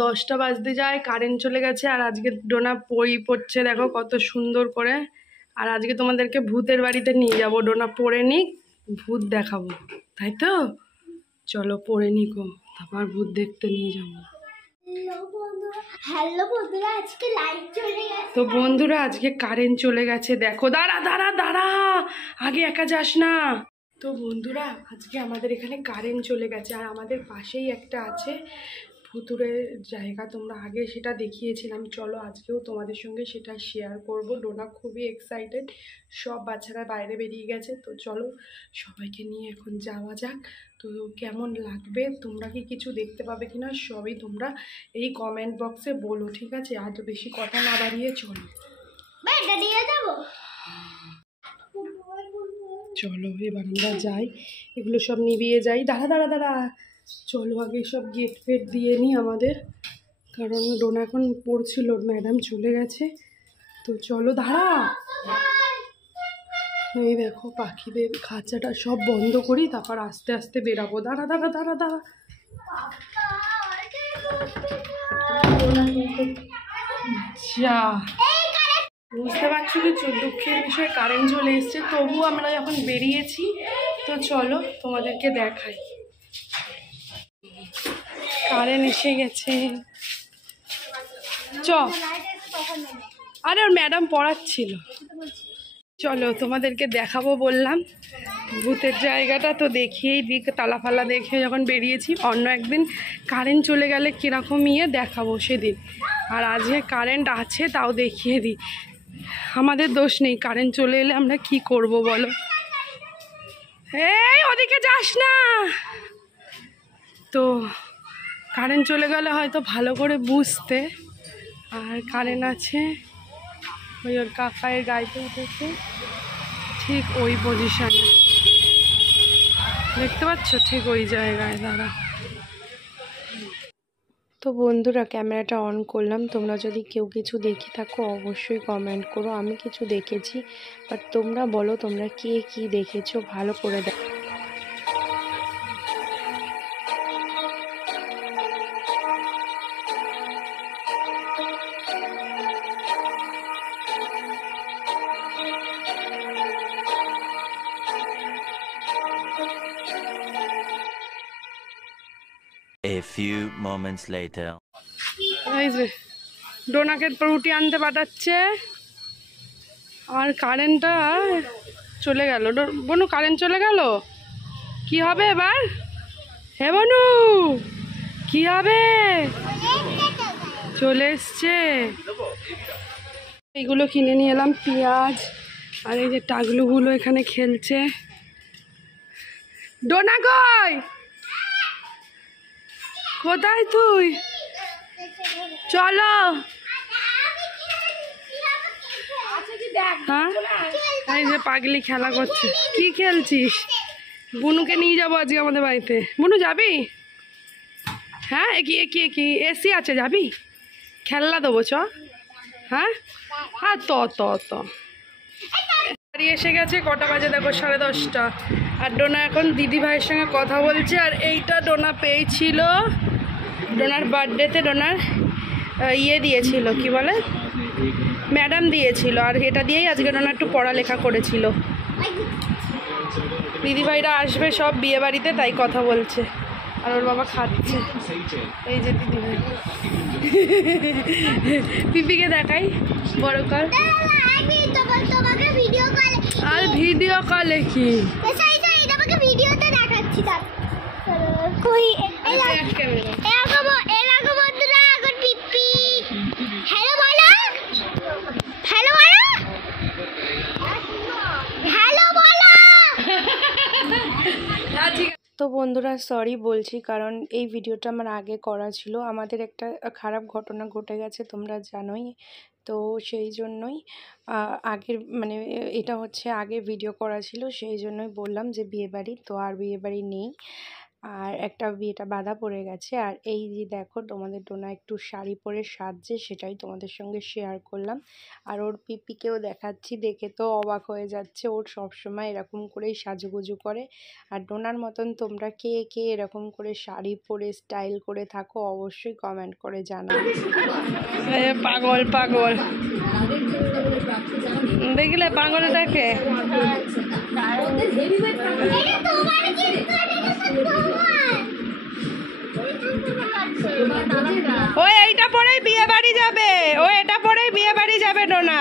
10টা বাজতে যায়, কারেন্ট চলে গেছে। আর আজকে ডোনা বই পড়ছে, দেখো কত সুন্দর করে। আর আজকে তোমাদেরকে ভূতের বাড়িতে নিয়ে যাব, ডোনা পড়ে নিক, ভূত দেখাবো, তাই তো? চলো পড়ে নিকো, তারপর ভূত দেখতে নিয়ে যাবো। হ্যালো বন্ধুরা, আজকে লাইট চলে গেছে। তো বন্ধুরা আজকে কারেন্ট চলে গেছে, দেখো। দাঁড়া দাঁড়া দাঁড়া, আগে একা যাস না। তো বন্ধুরা আজকে আমাদের এখানে কারেন্ট চলে গেছে, আর আমাদের পাশেই একটা আছে ভুতুরের জায়গা, তোমরা আগে সেটা দেখিয়েছিলাম। চলো আজকেও তোমাদের সঙ্গে সেটা শেয়ার করব। ডোনা খুবই এক্সাইটেড, সব বাচ্চারা বাইরে বেরিয়ে গেছে। তো চলো সবাইকে নিয়ে এখন যাওয়া যাক। তো কেমন লাগবে, তোমরা কি কিছু দেখতে পাবে কিনা, সবই তোমরা এই কমেন্ট বক্সে বলো, ঠিক আছে? আর বেশি কথা না বাড়িয়ে চলো। চলো এবার আমরা যাই, এগুলো সব নিভিয়ে যাই। দাঁড়া দাঁড়া দাঁড়া, চলো আগে সব গেট ফেট দিয়ে নিই আমাদের, কারণ ডোনা এখন পড়ছিল, ম্যাডাম চলে গেছে। তো চলো দাঁড়া, এই দেখো পাখিদের খাঁচাটা সব বন্ধ করি, তারপর আস্তে আস্তে বেরাবো। দাঁড়া দাঁড়া দাঁড়া দাঁড়া, যা বুঝতে পারছি কিছু দুঃখের বিষয়, কারেন্ট চলে এসছে, তবুও আমরা যখন বেরিয়েছি। তো চলো তোমাদেরকে দেখাই, কারেন্ট এসে গেছে। চ, আরে ওর ম্যাডাম পড়াচ্ছিল। চলো তোমাদেরকে দেখাবো বললাম ভূতের জায়গাটা, তো দেখিয়েই দিক, তালা ফালা দেখে যখন বেরিয়েছি। অন্য একদিন কারেন্ট চলে গেলে কীরকম দেখাবো সেদিন, আর আজকে কারেন্ট আছে তাও দেখিয়ে দিই। আমাদের দোষ নেই, কারেন্ট চলে এলে আমরা কি করব বলো। এই ওদিকে যাস না। তো কারেন্ট চলে গেলে হয়তো ভালো করে বুঝতে, আর কারেন্ট আছে ওই ওর কাকায়ের গাড়িতে উঠেছে, ঠিক ওই পজিশনে দেখতে পাচ্ছ, ঠিক ওই জায়গায়। দাঁড়া। তো বন্ধুরা ক্যামেরাটা অন করলাম, তোমরা যদি কেউ কিছু দেখে থাকো অবশ্যই কমেন্ট করো। আমি কিছু দেখেছি, বাট তোমরা বলো তোমরা কে কি দেখেছো, ভালো করে দেখো। A few moments later. এই যে ডোনাকে রুটি আনতে পাঠাচ্ছে, আর কারেন্টটা চলে গেল। বনু কারেন্ট চলে গেল, কি হবে এবার? হে বনু, কি হবে? চলে এসছে। এইগুলো কিনে নিয়ে এলাম, পেঁয়াজ, আর এই যে টাগলুগুলো এখানে খেলছে। ডোনা কই, কোথায় তুই? চলো। হ্যাঁ এই যে পাগলি খেলা করছে। কি খেলছিস? বুনুকে নিয়ে যাবো আজকে আমাদের বাড়িতে। বুনু যাবি? হ্যাঁ কি কি কি এসি আছে, যাবি? খেলনা দেবো চ। হ্যাঁ হ্যাঁ তো বাড়ি এসে গেছে, কটা বাজে দেখো, 10:30। আর ডোনা এখন দিদি ভাইয়ের সঙ্গে কথা বলছে। আর এইটা ডোনা পেয়েছিল ডোনার বার্থডেতে, ডোনার দিয়েছিল, কি বলে, ম্যাডাম দিয়েছিল। আর এটা দিয়েই আজকে ডোনা একটু পড়ালেখা করেছিল। দিদিভাইরা আসবে সব বিয়ে বাড়িতে, তাই কথা বলছে। আর ওর বাবা খাচ্ছে। এই যে দিদিভাই, পিপিকে দেখাই বড় কল। আর ভিডিও কলে কি তো বন্ধুরা সরি বলছি, কারণ এই ভিডিওটা আমার আগে করা ছিল। আমাদের একটা খারাপ ঘটনা ঘটে গেছে, তোমরা জানোই। তো সেই জন্যই আগের মানে এটা হচ্ছে আগে ভিডিও করা ছিল, সেই জন্যই বললাম যে বিয়েবাড়ি, তো আর বিয়েবাড়ি নেই। আর একটা বিয়েটা বাঁধা পড়ে গেছে। আর এই যে দেখো তোমাদের ডোনা একটু শাড়ি পরে সাজছে, সেটাই তোমাদের সঙ্গে শেয়ার করলাম। আর ওর পিপিকেও দেখাচ্ছি, দেখে তো অবাক হয়ে যাচ্ছে। ওর সবসময় এরকম করেই সাজুগুজু করে। আর ডোনার মতন তোমরা কে কে এরকম করে শাড়ি পরে স্টাইল করে থাকো অবশ্যই কমেন্ট করে জানাও। পাগল পাগল দেখলে পাগলটাকে। ও এইটা পরেই বিয়ে বাড়ি যাবে, ও এটা পরেই বিয়ে বাড়ি যাবে ডোনা।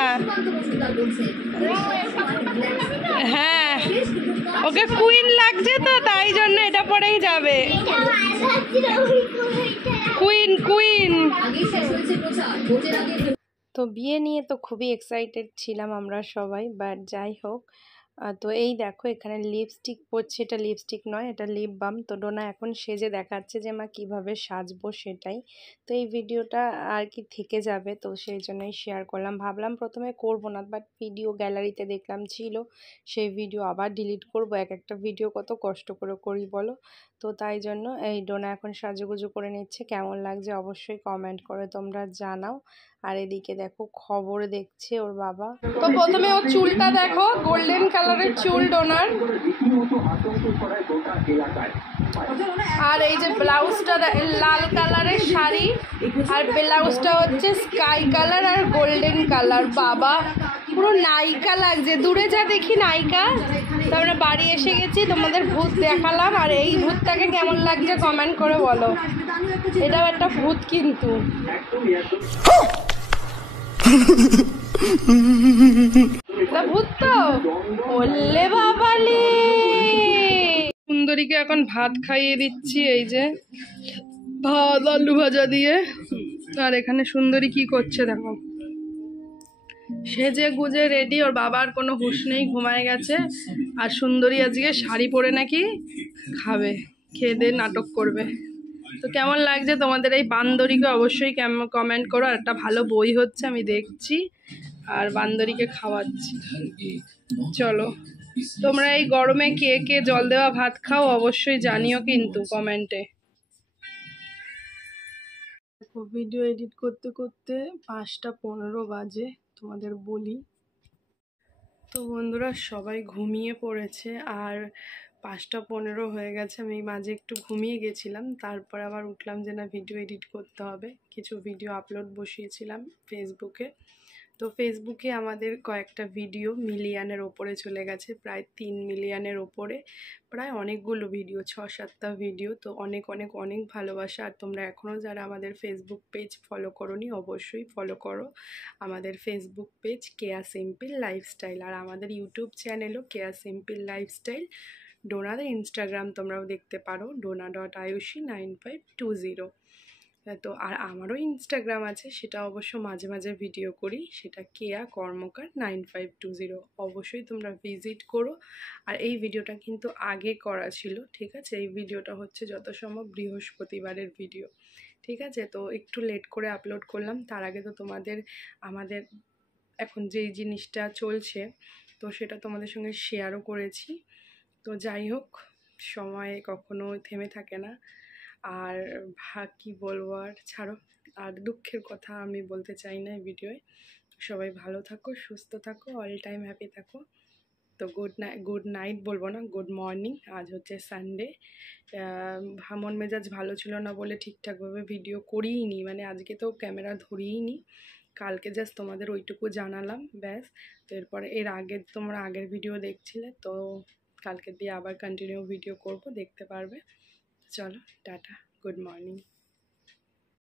হ্যাঁ ওকে কুইন লাগছে তো তাই জন্য এটা পরেই যাবে। Queen queen. তো বিয়ে নিয়ে তো খুবই এক্সাইটেড ছিলাম আমরা সবাই, বাট যাই হোক। তো এই দেখো এখানে লিপস্টিক পরছে, এটা লিপস্টিক নয়, এটা লিপ বাম। তো ডোনা এখন সেজে দেখাচ্ছে যে মা কিভাবে সাজবো সেটাই। তো এই ভিডিওটা আর কি থেকে যাবে, তো সেই জন্যই শেয়ার করলাম। ভাবলাম প্রথমে করব না, বাট ভিডিও গ্যালারিতে দেখলাম ছিল, সেই ভিডিও আবার ডিলিট করব। এক একটা ভিডিও কত কষ্ট করে করি বলো। তো তাই জন্য এই ডোনা এখন সাজুগুজু করে নিচ্ছে। কেমন লাগছে অবশ্যই কমেন্ট করে তোমরা জানাও। আর এদিকে দেখো খবর দেখছে ওর বাবা। তো প্রথমে ওর চুলটা দেখো, গোল্ডেন কালারের চুল ডোনার। আর এই যে ব্লাউজটা লাল কালারের শাড়ি, আর ব্লাউজটা হচ্ছে স্কাই কালার আর গোল্ডেন কালার। বাবা পুরো নায়িকা লাগছে, দূরে যা দেখি নায়িকা। তো আমরা বাড়ি এসে গেছি, তোমাদের ভূত দেখালাম। আর এই ভূতটাকে কেমন লাগছে কমেন্ট করে বলো। এটাও একটা ভূত কিন্তু। ভূত তো বললে বাবালে। সুন্দরীকে এখন ভাত খাইয়ে দিচ্ছি, এই যে ভাত আলু ভাজা দিয়ে। আর এখানে সুন্দরী কি করছে দেখো, সেজে গুজে রেডি। ওর বাবার কোনো হুঁশ নেই, ঘুমায় গেছে। আর সুন্দরী আজকে শাড়ি পরে নাকি খাবে, খেয়ে দিয়ে নাটক করবে। তো কেমন লাগছে তোমাদের এই বান্দরীকে অবশ্যই কমেন্ট করো। আর একটা ভালো বই হচ্ছে আমি দেখছি, আর বান্দরীকে খাওয়াচ্ছি। চলো তোমরা এই গরমে কে কে জল দেওয়া ভাত খাও অবশ্যই জানিও কিন্তু কমেন্টে। দেখো ভিডিও এডিট করতে করতে 5টা 15 বাজে, তোমাদের বলি। তো বন্ধুরা সবাই ঘুমিয়ে পড়েছে, আর 5টা 15 হয়ে গেছে। আমি মাঝে একটু ঘুমিয়ে গেছিলাম, তারপর আবার উঠলাম যে না ভিডিও এডিট করতে হবে। কিছু ভিডিও আপলোড বসিয়েছিলাম ফেসবুকে। তো ফেসবুকে আমাদের কয়েকটা ভিডিও মিলিয়নের ওপরে চলে গেছে, প্রায় 3 মিলিয়নের ওপরে। প্রায় অনেকগুলো ভিডিও, 6-7টা ভিডিও। তো অনেক অনেক অনেক ভালোবাসা। আর তোমরা এখনও যারা আমাদের ফেসবুক পেজ ফলো করোনি অবশ্যই ফলো করো আমাদের ফেসবুক পেজ কেয়া সিম্পল লাইফস্টাইল। আর আমাদের ইউটিউব চ্যানেলও কেয়া সিম্পল লাইফস্টাইল। ডোনাদের ইনস্টাগ্রাম তোমরাও দেখতে পারো, dona.ayushi9520। তো আর আমারও ইনস্টাগ্রাম আছে, সেটা অবশ্য মাঝে মাঝে ভিডিও করি, সেটা কেয়া কর্মকার 9520। অবশ্যই তোমরা ভিজিট করো। আর এই ভিডিওটা কিন্তু আগে করা ছিল, ঠিক আছে। এই ভিডিওটা হচ্ছে যত সম্ভব বৃহস্পতিবারের ভিডিও, ঠিক আছে। তো একটু লেট করে আপলোড করলাম। তার আগে তো তোমাদের আমাদের এখন যেই জিনিসটা চলছে তো সেটা তোমাদের সঙ্গে শেয়ারও করেছি। তো যাই হোক, সময় কখনো থেমে থাকে না। আর কী বলবো, আর ছাড়ো। আর দুঃখের কথা আমি বলতে চাই না এই ভিডিওয়। সবাই ভালো থাকো, সুস্থ থাকো, অল টাইম হ্যাপি থাকো। তো গুড নাইট বলবো না, গুড মর্নিং। আজ হচ্ছে সানডে। মন মেজাজ ভালো ছিল না বলে ঠিকঠাকভাবে ভিডিও করিই নি, মানে আজকে তো ক্যামেরা ধরিই নি। কালকে জাস্ট তোমাদের ওইটুকু জানালাম ব্যাস। তো এরপরে এর আগে তোমরা আগের ভিডিও দেখছিলে, তো কালকে দিয়ে আবার কন্টিনিউ ভিডিও করব, দেখতে পারবে। চলো টাটা, গুড মর্নিং।